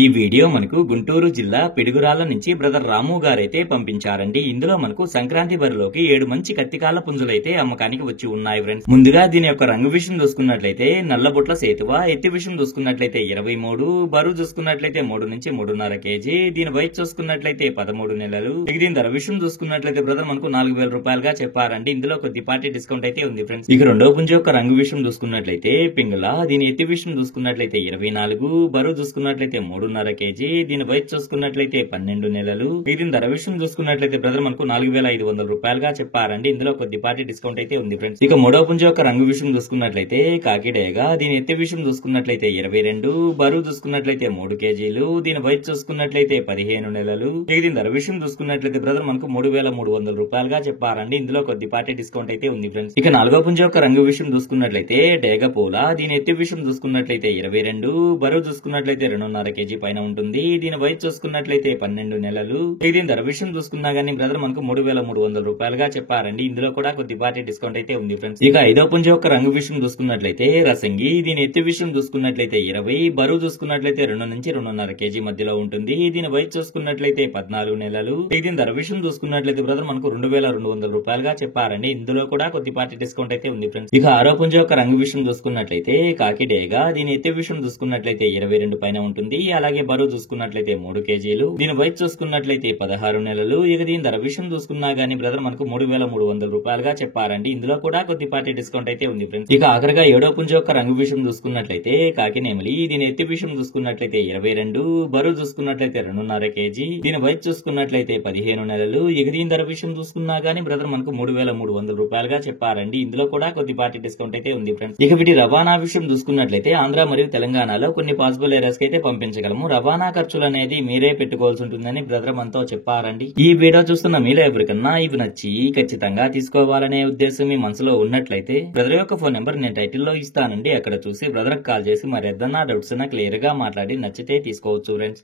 ఈ వీడియో మనకు గుంటూరు జిల్లా పిడుగురాళ్ల నుంచి బ్రదర్ రాము గారైతే పంపించారండి. ఇందులో మనకు సంక్రాంతి బరిలోకి 7 మంచి కత్తికాల పుంజులైతే అమ్మకానికి వచ్చి ఉన్నాయి ఫ్రెండ్స్. ముందుగా దీని యొక్క రంగు విషయం చూసుకున్నట్లయితే నల్లబొట్ల సేతువ, ఎత్తి విషయం చూసుకున్నట్లయితే 23, బరువు చూసుకున్నట్లయితే 3 నుంచి 3.5 కేజీ, దీని వయసు చూసుకున్నట్లయితే 13 నెలలు. ఇక దీని ధర విషయం చూసుకున్నట్లయితే బ్రదర్ మనకు 4,000 రూపాయలుగా చెప్పారండి. ఇందులో కొద్దిపాటి డిస్కౌంట్ అయితే ఉంది ఫ్రెండ్స్. ఇక రెండో పుంజు యొక్క రంగు విషయం చూసుకున్నట్లయితే పింగళ, దీని ఎత్తి విషయం చూసుకున్నట్లయితే 24, బరువు చూసుకున్నట్లయితే 3.5 కేజీ, దీని వయసు చూసుకున్నట్లయితే 12 నెలలు. దీని ధర విషయం చూసుకున్నట్లయితే బ్రదర్ మనకు 4,500 రూపాయలుగా చెప్పారండి. ఇందులో కొద్దిపాటి డిస్కౌంట్ అయితే ఉంది ఫ్రెండ్స్. ఇక మూడో పుంజు యొక్క రంగు విషయం చూసుకున్నట్లయితే కాకిడేగా, దీని ఎత్తి విషయం చూసుకున్నట్లయితే 22, బరువు చూసుకున్నట్లయితే 3 కేజీలు, దీని వయసు చూసుకున్నట్లయితే 15 నెలలు. ఇక దీని ధర విషయం చూసుకున్నట్లయితే బ్రదర్ మనకు 3,300 రూపాయలుగా చెప్పారండి. ఇందులో కొద్దిపాటి డిస్కౌంట్ అయితే ఉంది ఫ్రెండ్స్. ఇక నాలుగో పుంజు యొక్క రంగు విషయం చూసుకున్నట్లయితే డేగ పూల, దీని ఎత్తి విషయం చూసుకున్నట్లయితే 22, బరువు చూసుకున్నట్లయితే 2.5 కేజీ పైన ఉంటుంది, దీని వయసు చూసుకున్నట్లయితే 12 నెలలు. దీని ధర విషయం చూసుకున్నా గానీ బ్రదర్ మనకు 3,300 రూపాయలుగా చెప్పారండి. ఇందులో కూడా కొద్దిపాటి డిస్కౌంట్ అయితే ఉంది ఫ్రెండ్స్. ఇక ఐదో పుంజు యొక్క రంగు విషయం చూసుకున్నట్లయితే రసంగి, దీని ఎత్తి విషయం చూసుకున్నట్లయితే 20, బరువు చూసుకున్నట్లయితే 2 నుంచి 2.5 కేజీ మధ్యలో ఉంటుంది, దీని వయసు చూసుకున్నట్లయితే 14 నెలలు. దీని ధర విషయం చూసుకున్నట్లయితే బ్రదర్ మనకు 2,200 రూపాయలుగా చెప్పారండి. ఇందులో కూడా కొద్దిపాటి డిస్కౌంట్ అయితే ఉంది ఫ్రెండ్స్. ఇక ఆరో పుంజు యొక్క రంగు విషయం చూసుకున్నట్లయితే కాకిడేగా, దీని ఎత్తి విషయం చూసుకున్నట్లయితే 22 పైన ఉంటుంది, అలాగే బరువు చూసుకున్నట్లయితే 3 కేజీలు, దీని వయసు చూసుకున్నట్లయితే 16 నెలలు. ఇక దీని ధర విషయం చూసుకున్నా గానీ బ్రదర్ మనకు 3,300 రూపాయలుగా చెప్పారండి. ఇందులో కూడా కొద్దిపాటి డిస్కౌంట్ అయితే ఉంది ఫ్రెండ్స్. ఇక ఆఖరిగా ఏడో పుంజు యొక్క రంగు విషయం చూసుకున్నట్లయితే కాకినేమలి, దీని ఎత్తి విషయం చూసుకున్నట్లయితే 22, బరువు చూసుకున్నట్లయితే 2.5 కేజీ, దీని వయసు చూసుకున్నట్లయితే 15 నెలలు. ఇక దీని ధర విషయం చూసుకున్నా గానీ బ్రదర్ మనకు 3,300 రూపాయలుగా చెప్పారండి. ఇందులో కూడా కొద్దిపాటి డిస్కౌంట్ అయితే ఉంది ఫ్రెండ్స్. ఇక వీటి రవాణా విషయం చూసుకున్నట్లయితే ఆంధ్ర మరియు తెలంగాణలో కొన్ని పాసిబుల్ ఏరియాస్ కి అయితే పంపించగలము. రవాణా ఖర్చులు అనేది మీరే పెట్టుకోవాల్సి ఉంటుందని బ్రదర్ మనతో చెప్పారండి. ఈ వీడియో చూస్తున్న మీలో ఎవరికన్నా ఇవి నచ్చి ఖచ్చితంగా తీసుకోవాలనే ఉద్దేశం మీ మనసులో ఉన్నట్లయితే బ్రదర్ యొక్క ఫోన్ నెంబర్ నేను టైటిల్ లో ఇస్తానండి. అక్కడ చూసి బ్రదర్ కాల్ చేసి మరి ఏదన్నా డౌట్స్ క్లియర్ గా మాట్లాడి నచ్చితే తీసుకోవచ్చు ఫ్రెండ్స్.